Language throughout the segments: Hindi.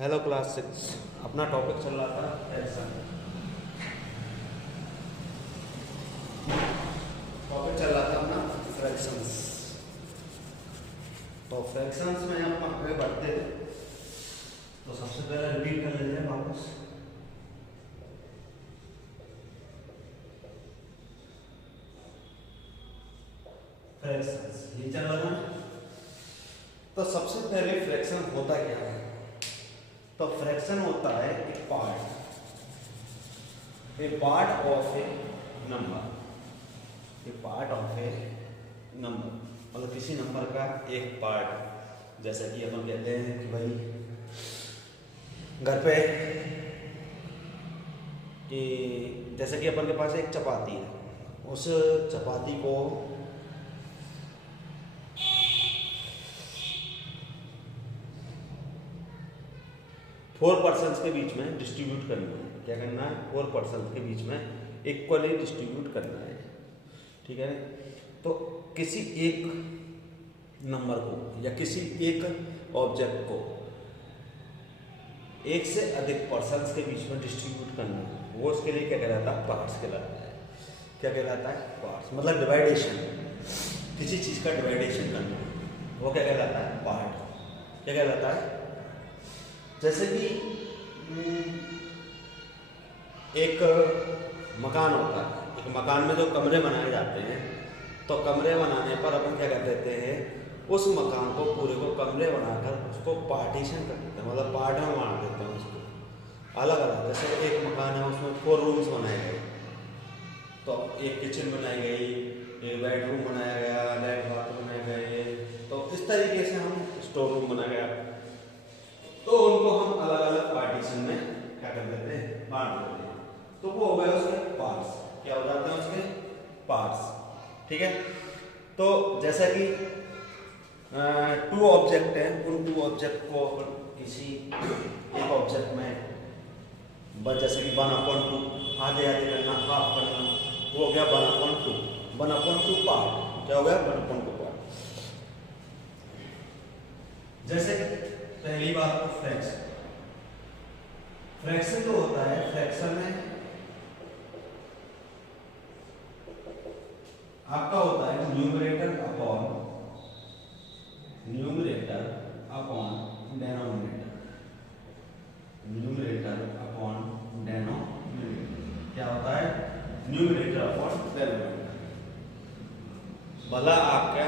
Hello class 6। अपना टॉपिक चल रहा था फ्रैक्शन। टॉपिक चल रहा था अपना फ्रैक्शंस। तो फ्रैक्शंस में हम आगे बढ़ते थे, तो सबसे पहले रिपीट कर लेते हैं वापस। फ्रैक्शंस ये चल रहा था। तो सबसे पहले फ्रैक्शन होता क्या है? तो फ्रैक्शन होता है एक पार्ट ऑफ ए नंबर, मतलब किसी नंबर का एक पार्ट। जैसा कि अपन कहते हैं कि भाई घर पे कि जैसे कि अपन के पास एक चपाती है, उस चपाती को फोर पर्सन्स के बीच में डिस्ट्रीब्यूट करना है। क्या करना है? फोर पर्सन्स के बीच में इक्वली डिस्ट्रीब्यूट करना है। ठीक है। तो किसी एक नंबर को या किसी एक ऑब्जेक्ट को एक से अधिक पर्सन्स के बीच में डिस्ट्रीब्यूट करना है, वो उसके लिए क्या कहलाता है? पार्ट्स कहलाता है। क्या कहलाता है? पार्ट्स। मतलब डिवाइडेशन, किसी चीज का डिवाइडेशन करना, वो क्या कहलाता है? पार्ट। क्या कहलाता है? जैसे कि एक मकान होता है, एक मकान में जो कमरे बनाए जाते हैं, तो कमरे बनाने पर अपन क्या कर देते हैं? उस मकान को पूरे को कमरे बनाकर उसको पार्टीशन कर देते हैं, मतलब पार्ट में बांट देते हैं उसको अलग अलग। जैसे एक मकान है, उसमें 4 रूम्स बनाए गए, तो एक किचन बनाई गई, एक बेडरूम बनाया गया, लैट्रिन बाथरूम बनाए गए, तो इस तरीके से हम स्टोर रूम बनाया गया, तो उनको हम अलग अलग पार्टीशन में क्या कर देते हैं? बांट देते हैं। तो वो हो गए उसके पार्ट्स। क्या हो जाते हैं उसके? पार्ट्स। ठीक है। तो जैसा कि 2 ऑब्जेक्ट हैं, उन 2 ऑब्जेक्ट को किसी एक ऑब्जेक्ट में जैसे कि 1/2 आधे आधे करना, हाफ करना, वो हो गया 1/2 पार्ट। क्या हो गया? 1/2 पार्ट। जैसे पहली बात तो फ्रैक्शन जो होता है, फ्रैक्शन में आपका होता है न्यूमरेटर अपॉन डेनोमिनेटर। क्या होता है? Numerator upon denominator. भला आपका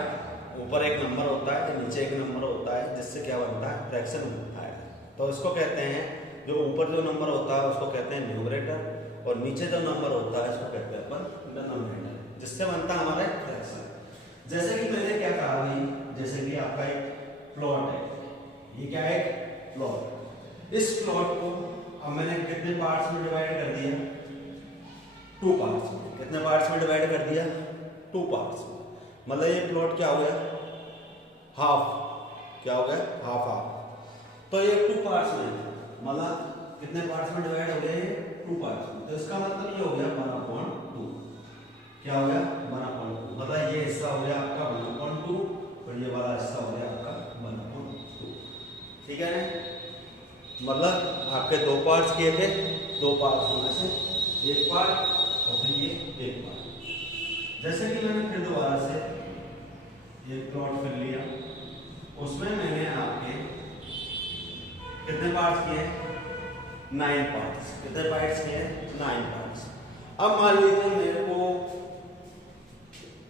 ऊपर एक नंबर होता है, नीचे एक नंबर होता है, जिससे क्या बनता है? फ्रैक्शन बनता है। तो इसको कहते हैं, जो ऊपर जो नंबर होता है उसको कहते हैं न्यूमरेटर, और नीचे जो नंबर होता है उसको कहते हैं अपन डिनोमिनेटर, जिससे बनता है हमारा फ्रैक्शन। जैसे कि मैंने क्या कहा भाई, जैसे कि आपका एक प्लॉट है, ये क्या है? एक प्लॉट। इस प्लॉट को अब मैंने कितने पार्ट्स में डिवाइड कर दिया? 2 पार्ट्स में। कितने पार्ट्स में डिवाइड कर दिया? 2 पार्ट्स में। मतलब ये प्लॉट क्या हो गया? हाफ। क्या हो गया? Half half. तो ये 2 पार्ट्स में, मतलब कितने पार्ट्स में डिवाइड हो गए? 2 पार्ट्स में। तो इसका मतलब ये हो गया 1/2। क्या हो गया? 1/2। मतलब ये हिस्सा हो गया आपका 1/2 और ये वाला हिस्सा हो गया आपका 1/2। ठीक है ना? मतलब आपके 2 पार्ट्स किए थे, 2 पार्ट्स में से एक पार्ट और फिर ये एक पार्ट। जैसे कि मैंने फिर दोबारा से एक प्लॉट फिर लिया, उसमें मैंने आपके कितने पार्ट्स किए? 9 पार्ट्स। कितने पार्ट्स किए? 9 पार्ट्स। अब मान लीजिए मेरे को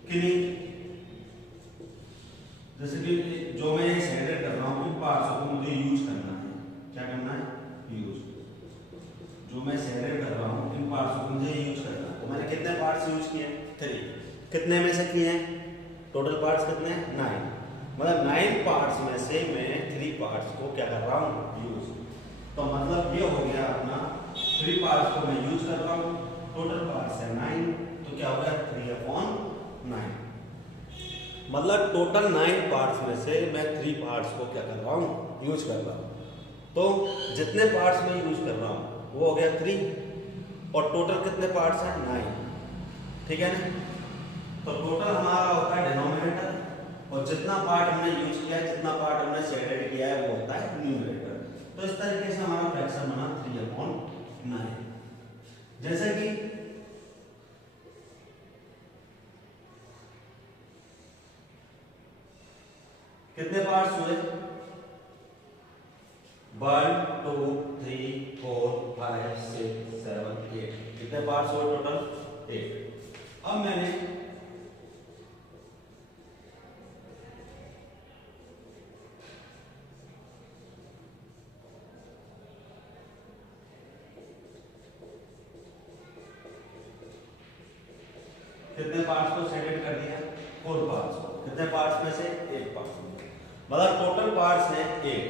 किन्हीं, जैसे कि जो मैं सेलेक्ट कर रहा हूँ, इन पार्ट्स को मुझे यूज करना है। क्या करना है? यूज। जो मैं सेलेक्ट कर रहा हूँ, इन पार्ट्स को मुझे यूज करना है। तो मैंने कितने पार्ट्स यूज किए? 3। कितने में से किए हैं? टोटल पार्ट्स कितने हैं? 9। मतलब 9 पार्ट्स में से मैं 3 पार्ट्स को क्या कर रहा हूँ? यूज। तो मतलब ये हो गया अपना 3 पार्ट्स को मैं यूज कर रहा हूँ, टोटल पार्ट्स है 9, तो क्या हो गया? 3/9। मतलब टोटल 9 पार्ट्स में से मैं 3 पार्ट्स को क्या कर रहा हूँ? यूज कर रहा हूँ। तो जितने पार्ट्स में यूज कर रहा हूँ वो हो गया 3, और टोटल कितने पार्ट्स हैं? 9। ठीक है ना? तो टोटल हमारा होता है डिनोमिनेटर, और जितना पार्ट हमने यूज किया है, जितना पार्ट हमने सेलेक्ट किया है, वो होता है न्यूमरेटर। तो इस तरीके से 9। जैसे कि कितने पार्ट्स हुए? 1 2 3 4 5 6 7 8। कितने पार्ट्स हुए टोटल? 8। अब मैंने कितने पार्ट्स को सेलेक्ट कर दिया? 4 पार्ट्स को। कितने पार्ट्स में से? 8 पार्ट्स में। मतलब टोटल पार्ट्स हैं 8,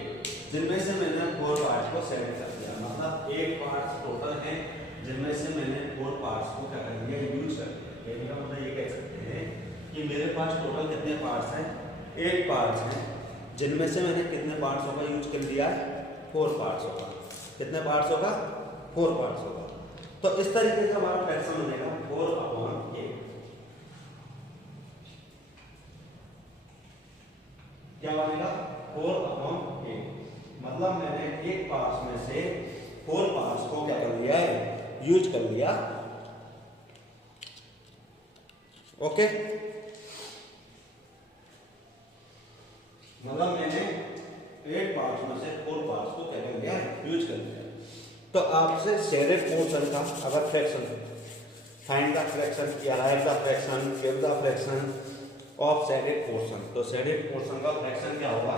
जिनमें से मैंने 4 पार्ट्स को सेलेक्ट कर दिया। मतलब 8 पार्ट्स टोटल हैं, जिनमें से मैंने 4 पार्ट्स को क्या कर दिया? यूज कर दिया। कहने का मतलब ये कह सकते हैं कि मेरे पास टोटल कितने पार्ट्स हैं? 8 पार्ट्स हैं, जिनमें से मैंने कितने पार्ट्सों का यूज कर दिया? 4 पार्ट्सों का। कितने पार्ट्सों का? 4 पार्ट्सों का। तो इस तरीके से हमारा फ्रैक्शन बनेगा 4/8। क्या बनेगा? 4/8। मतलब मैंने 8 पार्ट्स में से 4 पार्ट्स को क्या कर लिया है? यूज कर लिया। ओके, मतलब मैंने 8 पार्ट्स में से 4 पार्ट्स को क्या कर लिया? यूज कर लिया। तो आपसे शेडेड पोर्शन का अगर फ्रैक्शन फाइंड द फ्रैक्शन या right the fraction, give the fraction of shaded portion, तो शेडेड पोर्शन का फ्रैक्शन क्या होगा?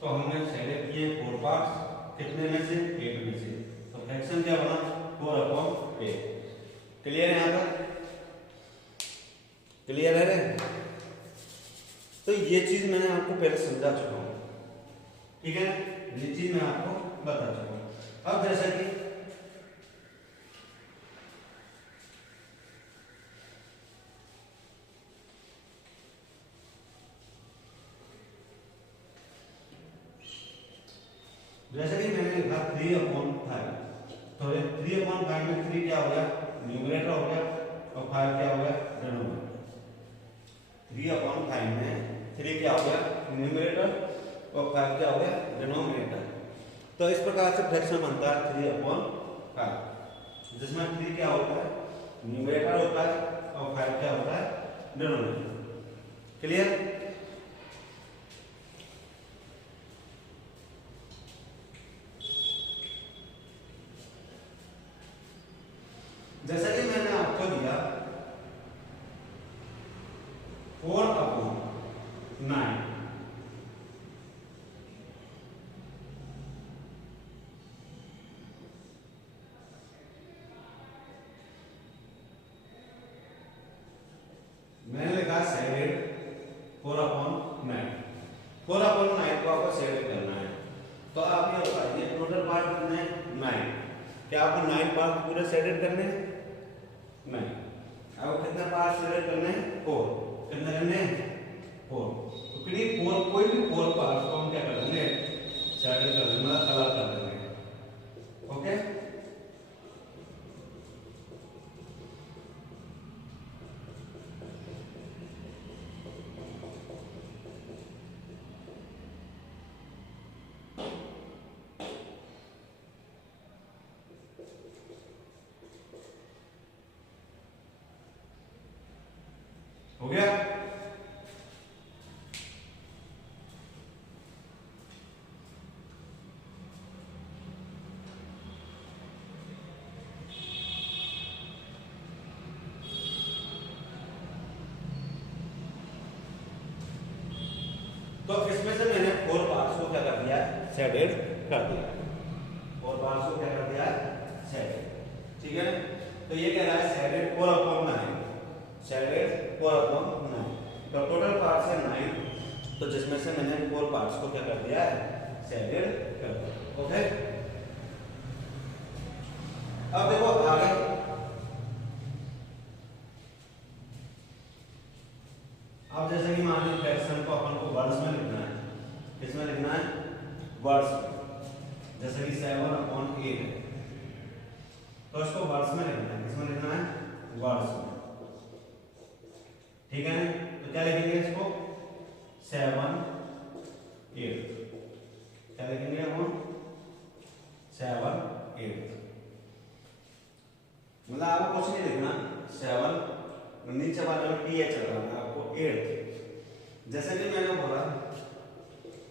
तो हमने शेडेड किए 4 पार्ट्स, कितने में से? 8 में से। तो फ्रैक्शन क्या बना? 4/8। क्लियर है? यहाँ पर क्लियर है? तो ये चीज मैंने आपको पहले समझा चुका हूं, ठीक है? ये चीज मैं आपको बता चुका हूं। अब जैसा कि मैंने लिखा 3/5, तो 3/5 में 3 क्या हो गया? न्यूमरेटर हो गया, और 5 क्या हो गया? डिनोमिनेटर। 3/5 में 3 क्या हो गया? न्यूमरेटर, और 5 क्या हो गया? डिनोमिनेटर। तो इस प्रकार से फ्रैक्शन बनता है 3/5, जिसमें 3 क्या होता है? न्यूमरेटर होता है, और 5 क्या होता है? डिनोमिनेटर। क्लियर? जैसा कि मैंने आपको दिया 4/9, मैंने लिखा शेडेड 4/9। 4/9 को आपको शेडेड करना है। तो आप ये बताइए टोटल पार्ट कितने हैं? 9। क्या आपको 9 पार्ट पूरे शेडेड करने हैं? नहीं। आपको कितने पार्ट शेडेड करने हैं? 4। कितने करने हैं? 4। तो कितनी 4, कोई भी 4 पार्ट को हम क्या कर देंगे? शेडेड कर देंगे, मतलब कलर कर देंगे। ओके, हो गया? तो इसमें से मैंने 4 पार्ट्स को क्या कर दिया? शेडेड कर दिया। 4 पार्ट्स को क्या कर दिया? शेडेड। ठीक है? तो ये कह रहा है शेडेड 4/9। शेडेड 4/9। तो टोटल पार्ट्स है 9, तो जिसमें से मैंने 4 पार्ट्स को क्या कर दिया है? शेडेड कर दिया। ओके, अब देखो आगे अब जैसे कि मान लीजिए फ्रैक्शन को अपन को वर्ड्स में लिखना है। किसमें लिखना है? वर्ड्स में। जैसे कि 7/8 है, तो इसको वर्ड्स में लिखना है। किसमें लिखना है? वर्ड्स में। ठीक है? तो क्या लिखेंगे इसको? 7/8। क्या लिखेंगे हम? 7/8। कुछ नहीं लिखना, 7 नीचे वाले में टी एच लगाना आपको 8। जैसे कि मैंने बोला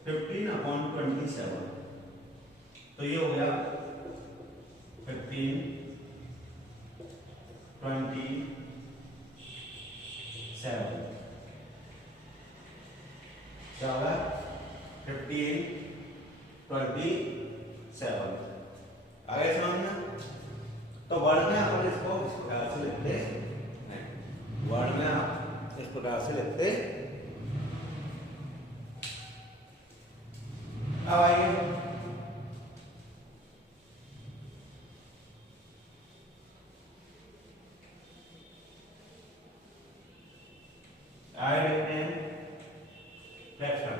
15/27, तो ये हो गया 15/27 क्या होगा 15/27। आगे समझना। तो वर्ड में आप इसको इस प्रकार से लिखते हैं, वर्ड में आप इस प्रकार से लिखते। अब आइए लिखते हैं फ्रैक्शन।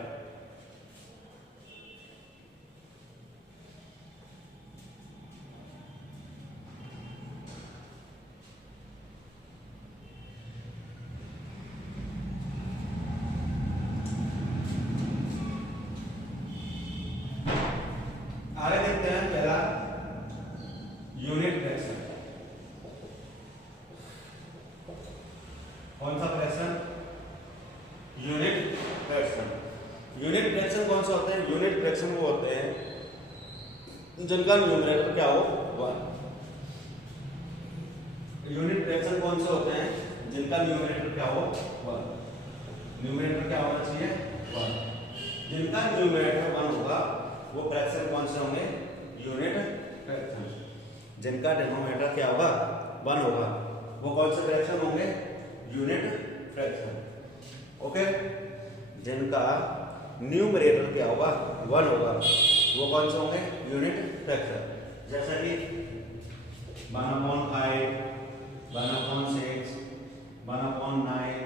आगे देखते हैं पहला यूनिट फ्रैक्शन। कौन सा fraction? Unit fraction. Unit fraction कौन सा होते हैं? यूनिट फ्रैक्शन वो होते हैं जिनका न्यूमरेटर क्या हो 1। यूनिट फ्रैक्शन कौन से होते हैं जिनका न्यूमरेटर क्या हो 1। न्यूमरेटर क्या होना चाहिए 1। जिनका न्यूमरेटर 1 होगा वो फ्रैक्शन कौन से होंगे? Unit fraction. जिनका डिनोमिनेटर क्या होगा 1 होगा वो कौन से फ्रैक्शन होंगे? Unit fraction. ओके। जिनका न्यूमरेटर क्या होगा 1 होगा वो कौन से होंगे? Unit fraction. जैसा कि 1/5, 1/6, 1/9,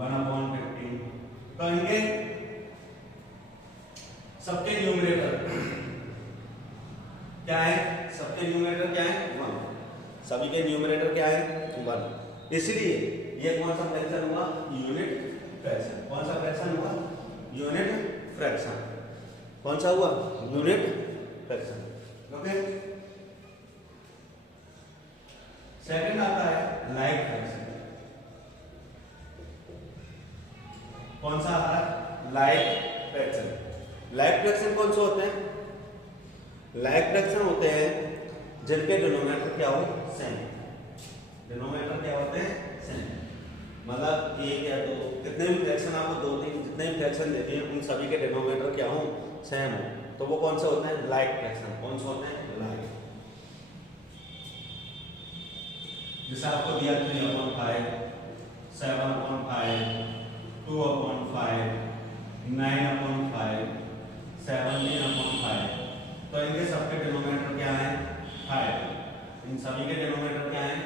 1/15। तो इनके सबके न्यूमरेटर क्या है? सबके न्यूमरेटर क्या है 1। सभी के न्यूमरेटर क्या है 1। इसलिए ये कौन सा फ्रैक्शन हुआ? Unit fraction. कौन सा फ्रैक्शन हुआ? Unit fraction. कौन सा हुआ? Unit fraction. ओके। सेकंड आता है लाइक फ्रैक्शन। कौन सा आता है? Like fraction. लाइक फ्रैक्शन कौन से होते हैं? लाइक फ्रैक्शन होते हैं जिनके डिनोमिनेटर क्या हो सेम। डिनोमिनेटर क्या होते हैं? सेम। मतलब 1 या 2 कितने भी फ्रैक्शन आपको 2 3 जितने भी फ्रैक्शन देते हैं उन सभी के डिनोमिनेटर क्या हो सेम हो, तो वो कौन से होते हैं? Like fraction. कौन से होते हैं? लाइक। जैसे आपको दिया 3/5, 7/5, 2/5, 9/5, 17/5। तो इनके सबके डिनोमिनेटर क्या है 5। इन सभी के डिनोमिनेटर क्या है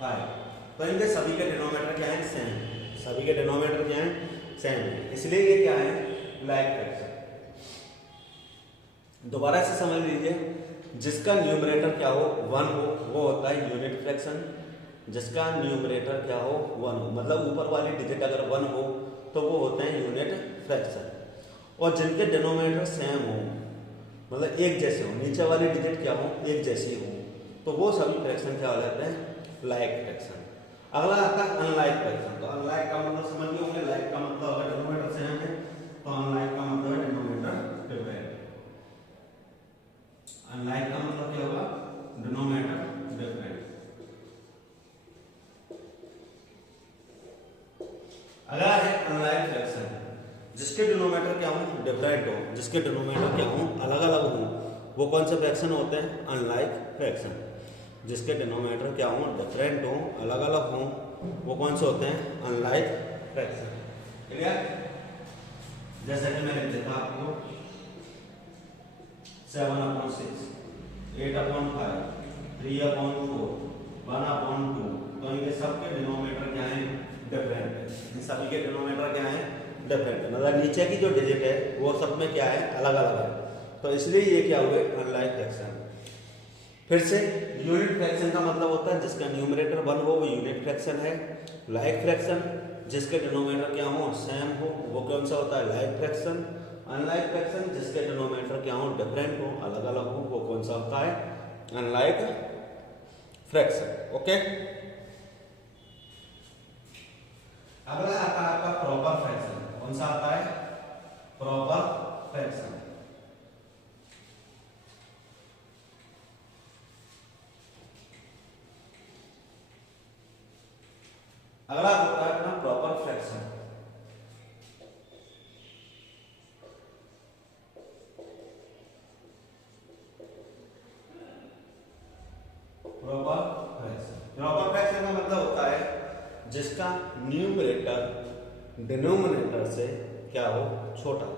5। तो इनके सभी के डिनोमिनेटर क्या है सेम। सभी के डिनोमिनेटर क्या है सेम है, इसलिए ये क्या है लाइक फ्रैक्शन। दोबारा से समझ लीजिए। जिसका न्यूमरेटर क्या हो 1 हो वो होता है यूनिट फ्रैक्शन। जिसका न्यूमरेटर क्या हो 1 हो, मतलब ऊपर वाली डिजिट अगर 1 हो तो वो होते हैं यूनिट फ्रैक्शन। और जिनके डिनोमिनेटर सेम हो, मतलब एक जैसे हो, नीचे वाली डिजिट क्या हो एक जैसी हो, तो वो सभी फ्रैक्शन क्या हो जाते हैं? Like fraction. अगला आता है अनलाइक फ्रैक्शन। तो अनलाइक का मतलब समझ गए होंगे। लाइक का मतलब अगर डिनोमिनेटर सेम है तो अनलाइक का मतलब है डिनोमिनेटर डिफरेंट। अनलाइक का मतलब क्या होगा? Denominator different. अगला है अनलाइक फ्रैक्शन। जिसके डिनोमिनेटर क्या हो डिफरेंट हो, जिसके डिनोमिनेटर क्या हो अलग अलग हो, वो कौन से फ्रैक्शन होते हैं? Unlike fraction. जिसके डिनोमिनेटर क्या हो डिफरेंट हो, अलग अलग हो, वो कौन से होते हैं? Unlike fraction. क्लियर? जैसा कि मैंने देखा आपको 7/6, 8/5, 3/4, 1/2। तो इनके सबके डिनोमिनेटर क्या है डिफरेंट है। इन सभी के डिनोमिनेटर क्या है डिफरेंट है, मतलब नीचे की जो डिजिट है वो सब में क्या है अलग अलग है। तो इसलिए ये क्या हुए अनलाइक फ्रैक्शन। फिर से यूनिट फ्रैक्शन का मतलब होता है जिसका न्यूमरेटर 1 हो वो यूनिट फ्रैक्शन है। लाइक फ्रैक्शन जिसके डिनोमिनेटर क्या हो सेम हो वो कौन सा होता है? Like fraction. अनलाइक फ्रैक्शन जिसके डिनोमिनेटर क्या हो डिफरेंट हो, अलग अलग हो, वो कौन सा होता है? Unlike fraction. ओके। अगला आता है आपका प्रॉपर फ्रैक्शन। कौन सा आता है? Proper fraction. अगला होता है अपना प्रॉपर फ्रैक्शन। प्रॉपर फ्रैक्शन का मतलब होता है जिसका न्यूमरेटर डिनोमिनेटर से क्या हो? छोटा हो,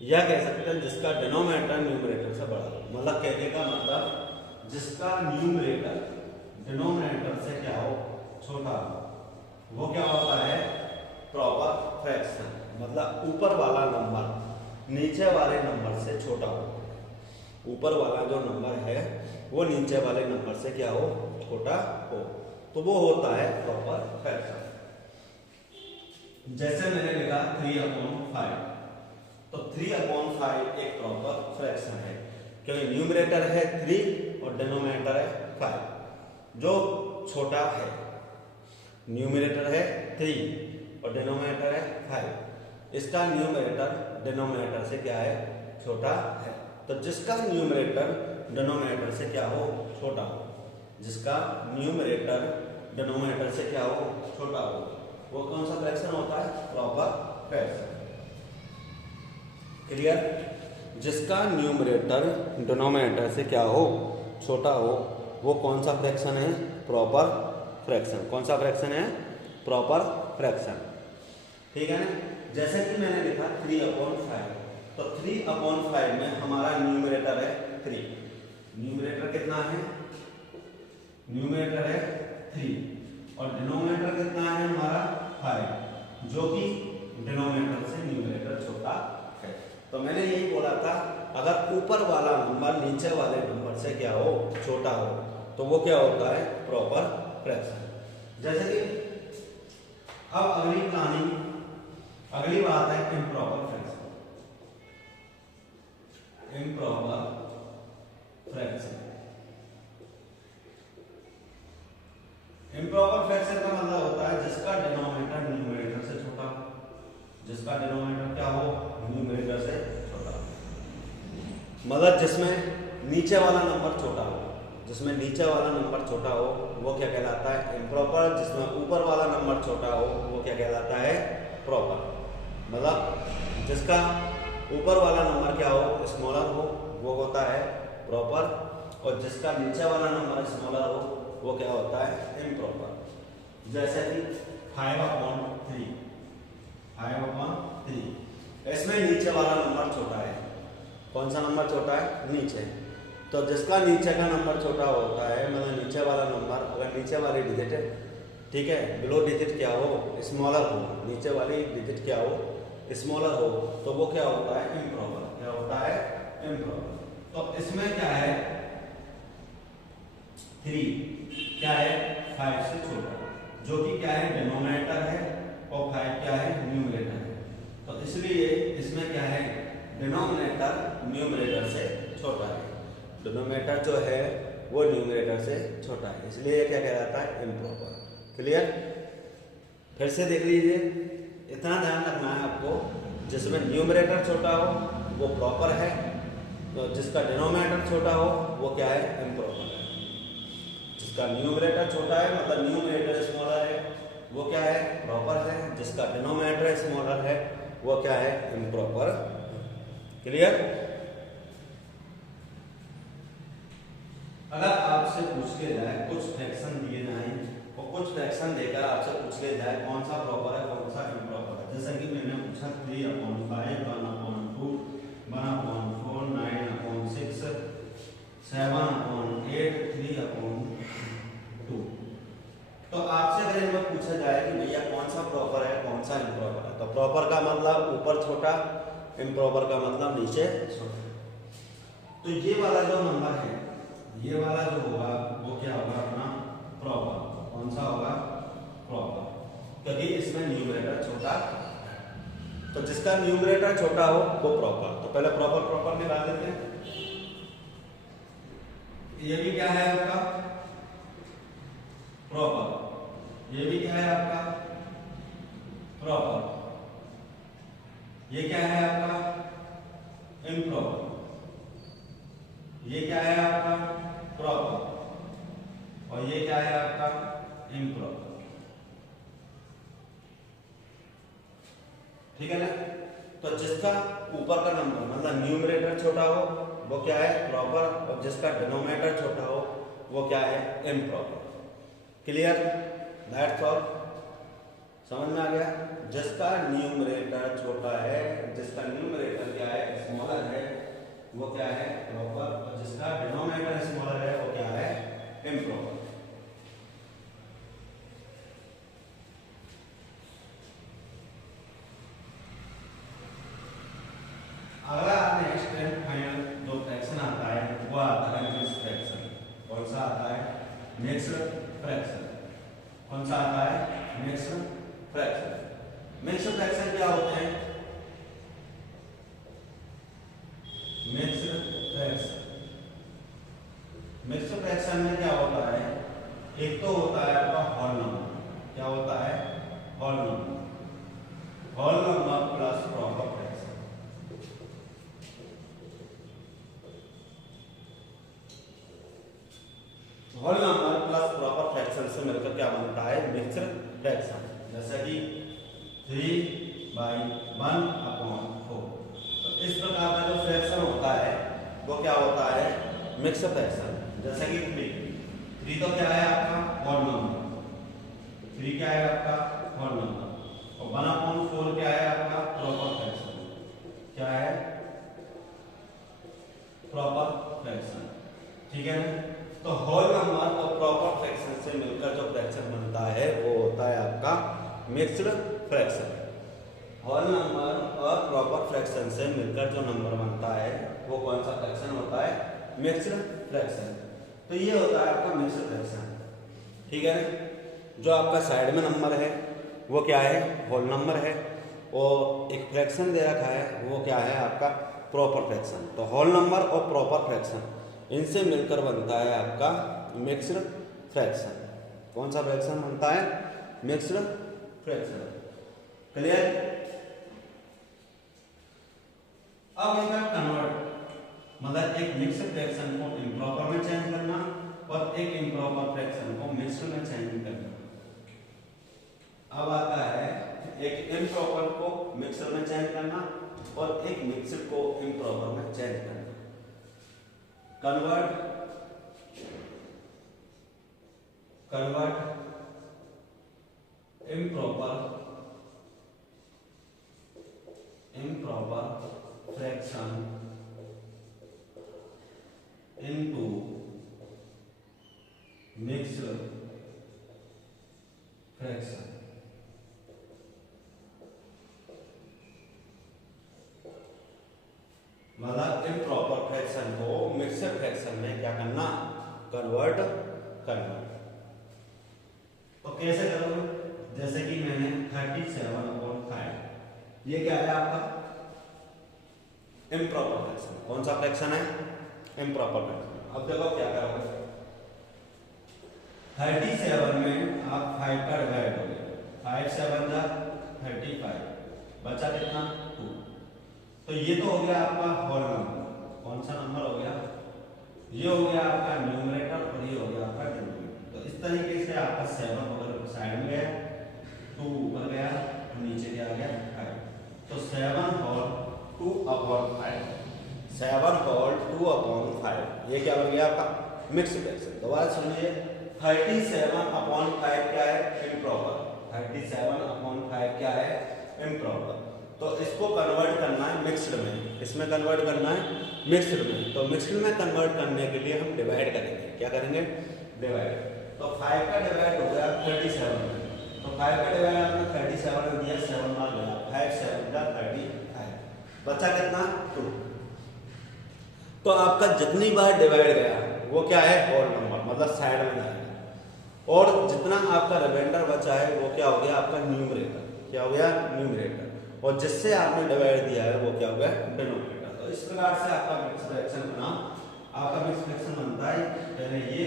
या कह सकते हैं जिसका डिनोमिनेटर न्यूमरेटर से बड़ा हो। मतलब कहने का मतलब जिसका न्यूमरेटर डिनोमिनेटर से क्या हो? छोटा हो, वो क्या होता है? Proper fraction. मतलब ऊपर वाला नंबर नीचे वाले नंबर से छोटा हो। ऊपर वाला जो नंबर है वो नीचे वाले नंबर से क्या हो? छोटा हो, तो वो होता है प्रॉपर फ्रैक्शन। जैसे मैंने लिखा 3/5, तो 3/5 एक प्रॉपर फ्रैक्शन है, क्योंकि न्यूमरेटर है 3 और डिनोमिनेटर है 5। जो छोटा है, न्यूमरेटर है 3 और डिनोमिनेटर है 5, इसका न्यूमरेटर डिनोमिनेटर से क्या है? छोटा है। तो जिसका न्यूमरेटर डिनोमिनेटर से क्या हो? छोटा हो, जिसका न्यूमरेटर डिनोमिनेटर से क्या हो? छोटा हो, वो कौन सा फ्रैक्शन होता है? Proper fraction. क्लियर? जिसका न्यूमरेटर डिनोमिनेटर से क्या हो? छोटा हो, वो कौन सा फ्रैक्शन है? Proper fraction. कौन सा फ्रैक्शन है? Proper fraction. ठीक है ना? जैसे कि मैंने लिखा 3/5, तो 3/5 में हमारा न्यूमरेटर है 3। न्यूमरेटर कितना है? न्यूमरेटर है 3 और डिनोमिनेटर कितना है हमारा? 5, जो कि डिनोमिनेटर से न्यूमरेटर छोटा है। तो मैंने यही बोला था, अगर ऊपर वाला नंबर नीचे वाले नंबर से क्या हो? छोटा हो, तो वो क्या होता है? Proper fraction. जैसे कि अब अगली बात है improper fraction. Improper fraction. Improper fraction का मतलब होता है जिसका डिनोमिनेटर न्यूमरेटर से छोटा हो। जिसका डिनोमिनेटर क्या हो? न्यूमरेटर से छोटा हो, मतलब जिसमें नीचे वाला नंबर छोटा हो। जिसमें नीचे वाला नंबर छोटा हो वो क्या कहलाता है? इम्प्रॉपर। जिसमें ऊपर वाला नंबर छोटा हो वो क्या कहलाता है? प्रॉपर। मतलब जिसका ऊपर वाला नंबर क्या हो? स्मॉलर हो, वो होता है प्रॉपर, और जिसका नीचे वाला नंबर स्मॉलर हो वो क्या होता है? इम्प्रॉपर। जैसे कि 5/3, इसमें नीचे वाला नंबर छोटा है। कौन सा नंबर छोटा है? नीचे। तो जिसका नीचे का नंबर छोटा होता है, मतलब नीचे वाला नंबर, अगर नीचे वाली डिजिट है, ठीक है, बिलो डिजिट क्या हो? स्मॉलर हो, नीचे वाली डिजिट क्या हो? स्मॉलर हो, तो वो क्या होता है? इम्प्रॉपर। क्या होता है? इम्प्रॉपर। तो इसमें क्या है? 3 क्या है? 5 से छोटा, जो कि क्या है? डिनोमिनेटर है, और 5 क्या है? न्यूमरेटर है। तो इसलिए इसमें क्या है? डिनोमिनेटर न्यूमरेटर से छोटा है। डिनोमिनेटर जो है वो न्यूमरेटर से छोटा है, इसलिए ये क्या कहलाता है? इम्प्रॉपर। क्लियर? फिर से देख लीजिए, इतना ध्यान रखना है आपको, जिसमें न्यूमरेटर छोटा हो वो प्रॉपर है, तो जिसका डिनोमिनेटर छोटा हो वो क्या है? इम्प्रॉपर है। जिसका न्यूमरेटर छोटा है, मतलब न्यूमरेटर स्मॉलर है, वो क्या है? प्रॉपर है। जिसका डिनोमिनेटर स्मॉलर है वो क्या है? इम्प्रॉपर। क्लियर? अगर आपसे पूछ के जाए, कुछ फ्रैक्शन दिए जाए और कुछ फ्रैक्शन देकर आपसे पूछ ले जाए कौन सा प्रॉपर है कौन सा इम्प्रॉपर है, जैसे कि मैंने पूछा 3/5, 1/2, 1/4, 9/6, 7/8, 3/2, तो आपसे अगर इनमें पूछा जाए कि भैया कौन सा प्रॉपर है कौन सा इम्प्रॉपर है, तो प्रॉपर का मतलब ऊपर छोटा, इम्प्रॉपर का मतलब नीचे छोटा। तो ये वाला जो नंबर है, ये वाला जो होगा वो क्या होगा? अपना प्रॉपर। कौन सा होगा? प्रॉपर, क्योंकि इसमें न्यूमरेटर छोटा, तो जिसका न्यूमरेटर छोटा हो वो प्रॉपर। तो पहले प्रॉपर निकाल लेते हैं। ये भी क्या है आपका? प्रॉपर। ये भी क्या है आपका? ये क्या है आपका इम्प्रॉपर, ये क्या है आपका प्रॉपर, और ये क्या है आपका इम्प्रॉपर। ठीक है ना। तो जिसका ऊपर का नंबर मतलब न्यूमरेटर छोटा हो वो क्या है प्रॉपर, और जिसका डिनोमिनेटर छोटा हो वो क्या है इम्प्रॉपर। क्लियर, दैट्स ऑल, समझ में आ गया। जिसका न्यूमरेटर छोटा है, जिसका न्यूमरेटर क्या है स्मॉलर है वो क्या है प्रॉपर, और जिसका डिनोमिनेटर स्मॉलर है वो क्या है इम्प्रॉपर। अगला नेक्स्ट एंड फाइनल जो फ्रैक्शन आता है वो आता है मिक्स्ड फ्रैक्शन। कौन सा आता है मिक्स्ड फ्रैक्शन। कौन सा आता है मिक्स्ड फ्रैक्शन। मिक्स्ड फ्रैक्शन क्या होते हैं, मिक्स्ड फ्रैक्शन, मिक्स्ड फ्रैक्शन में क्या होता है, एक तो होता है आपका होल नंबर। क्या होता है whole number, whole number plus proper fraction. Whole number plus proper fraction से मिलकर क्या बनता है मिक्स्ड फ्रैक्शन। जैसे कि 3/1/4। तो इस प्रकार का जो फ्रैक्शन होता है वो क्या होता है मिक्स्ड फ्रैक्शन। जैसे कि 3 तो क्या है आपका होल नंबर, 3 क्या है आपका होल नंबर, और 1/4 क्या है आपका प्रॉपर फ्रैक्शन। क्या है प्रॉपर फ्रैक्शन। ठीक है ना। तो होल नंबर और प्रॉपर फ्रैक्शन से मिलकर जो फ्रैक्शन बनता है वो होता है आपका मिक्स्ड फ्रैक्शन। होल नंबर और प्रॉपर फ्रैक्शन से मिलकर जो नंबर बनता है वो कौन सा फ्रैक्शन होता है मिक्स्ड फ्रैक्शन। तो ये होता है आपका मिक्स्ड फ्रैक्शन। ठीक है ना। जो आपका साइड में नंबर है वो क्या है होल नंबर है, और एक फ्रैक्शन दे रखा है वो क्या है आपका प्रॉपर फ्रैक्शन। तो होल नंबर और प्रॉपर फ्रैक्शन इनसे मिलकर बनता है आपका मिक्स्ड फ्रैक्शन। कौन सा फ्रैक्शन बनता है मिक्स्ड फ्रैक्शन। क्लियर। अब इसका कन्वर्ट मतलब एक मिक्स्ड फ्रैक्शन को इम्प्रॉपर में चेंज करना और एक इम्प्रॉपर फ्रैक्शन को मिक्स्ड में चेंज करना। अब आता है एक इम्प्रॉपर को मिक्स्ड में चेंज करना और एक मिक्स्ड को इम्प्रॉपर में चेंज करना। Convert improper fraction into mixed fraction। मतलब इम्प्रॉपर फ्रैक्शन को मिक्स्ड फ्रैक्शन में क्या करना कन्वर्ट करना। तो कैसे करोगे, जैसे कि मैंने 37/5, ये क्या है आपका इम्प्रॉपर फ्रैक्शन। कौन सा फ्रैक्शन है इम्प्रॉपर फ्रैक्शन। अब देखो क्या करोगे, 37 में आप 5 का डिवाइड हो गया, 5 7 जा 35, बचा कितना 2। तो ये तो हो गया आपका होल नंबर। कौन सा नंबर हो गया, ये हो गया आपका न्यूमरेटर और ये हो गया आपका डिनोमिनेटर। तो इस तरीके से आपका 7 ऊपर साइड में गया, 2 ऊपर गया और नीचे क्या आ गया 5। तो 7 होल 2/5, 7 होल 2/5 ये क्या बन गया आपका मिक्स्ड फ्रैक्शन। दोबारा सुनिए, 37/5 क्या है इम्प्रॉपर, 37/5 क्या है इम्प्रॉपर। तो इसको कन्वर्ट करना है मिक्स्ड में, इसमें कन्वर्ट करना है मिक्स्ड में। तो मिक्स्ड में कन्वर्ट करने के लिए हम डिवाइड करेंगे। क्या करेंगे डिवाइड। तो 5 का डिवाइड हो गया 37 में, तो 5 का डिवाइड आपने 37 में दिया, 7 बार गया, 5 7 जा 35, बचा कितना 2। तो आपका जितनी बार डिवाइड गया वो क्या है होल नंबर, मतलब साइड में जाएगा, और जितना आपका रिमाइंडर बचा है वो क्या हो गया आपका न्यूमरेटर। क्या हो गया न्यूमरेटर, और जिससे आपने डिवाइड दिया है वो क्या हो गया डिनोमिनेटर। तो इस प्रकार से आपका मिक्स्ड फ्रैक्शन बना। आपका मिक्स्ड फ्रैक्शन बनता है पहले ये,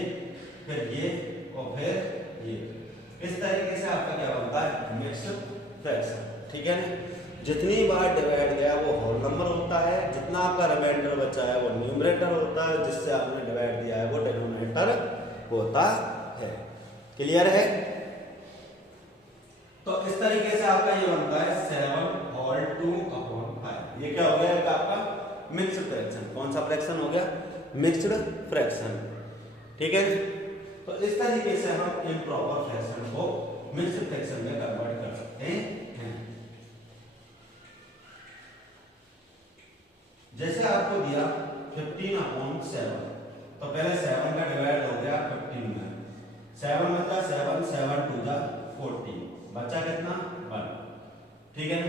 फिर ये और फिर ये। इस तरीके से आपका क्या बनता है मिक्स्ड फ्रैक्शन। ठीक है ना। जितनी बार डिवाइड गया वो होल नंबर होता है, जितना आपका रिमाइंडर बचा है वो न्यूमरेटर होता है, जिससे आपने डिवाइड दिया है वो डिनोमिनेटर होता है। क्लियर है? तो इस तरीके से आपका ये बनता है 7 होल 2/5। ये क्या हो गया आपका मिक्स्ड फ्रैक्शन। कौन सा फ्रैक्शन हो गया? Mixed fraction. ठीक है, तो इस तरीके से हम इम्प्रॉपर फ्रैक्शन को मिक्स्ड फ्रैक्शन में कन्वर्ट कर सकते हैं। जैसे आपको दिया 15/7, तो पहले 7 का डिवाइड हो गया 15 में। 7 मतलब 7 7 2 जा 14, बचा कितना 1। ठीक है,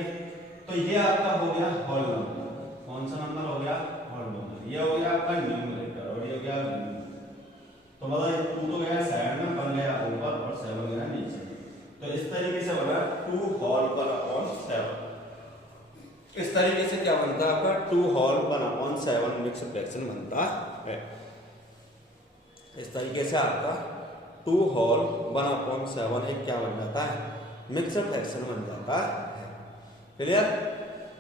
तो ये आपका हो गया होल नंबर। कौन सा नंबर हो गया? Whole number. ये हो गया आपका न्यूमरेटर और ये हो गया, तो मतलब 2 तो गया साइड में, 1 गया ऊपर और 7 गया नीचे। तो इस तरीके से बना 2 होल 1/7। इस तरीके से क्या बनता है आपका 2 होल 1/7 मिक्स्ड फ्रैक्शन बनता है। इस तरीके से आपका 2 होल 1/7 एक क्या बन जाता है? मिक्स्ड फ्रैक्शन बन जाता है। क्लियर?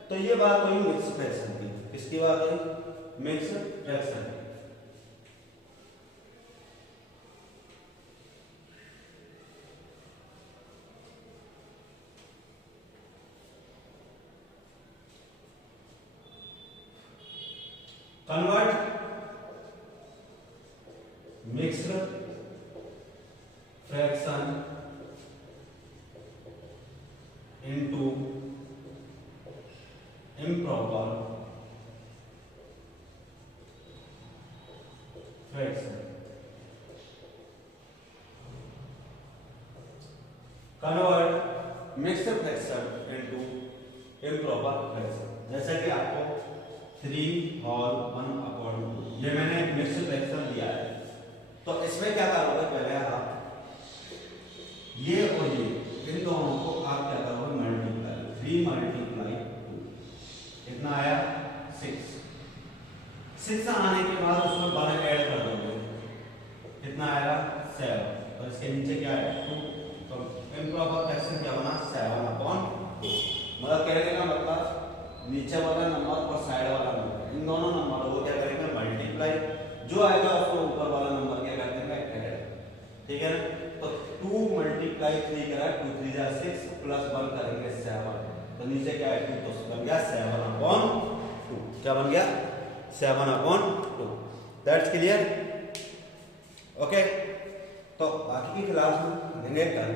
तो ये बात हुई मिक्स्ड फ्रैक्शन की। किसकी बात हुई? Mixed fraction. Convert mixed fraction into improper fraction. Convert mixed fraction into improper fraction. जैसे कि आपको 3 होल 1/2, ये मैंने मिक्स्ड फ्रैक्शन दिया है, तो इसमें क्या करोगे? पहले आप ये और ये इन दोनों को आप क्या करोगे? मल्टीप्लाई। 3 × 2 कितना आया? 6। 6 आने के बाद उसमें 1 ऐड कर दोगे, कितना आएगा? 7। और इसके नीचे क्या है? 2। तो इम्प्रॉपर फ्रैक्शन क्या बना? 7/2। मतलब कहने का मतलब नीचे वाला नंबर और साइड वाला नंबर, इन दोनों नंबरों को क्या करेंगे? मल्टीप्लाई। जो आएगा उसको ऊपर वाला नंबर क्या कर देंगे? ऐड। ठीक है ना? तो 2 × 3 करा, 2 3 जा 6 प्लस 1 करेंगे 7। तो नीचे क्या है? 2, तो बन गया 7/2। क्या बन गया? 7/2। That's clear? ओके, तो बाकी की क्लास में देंगे कल।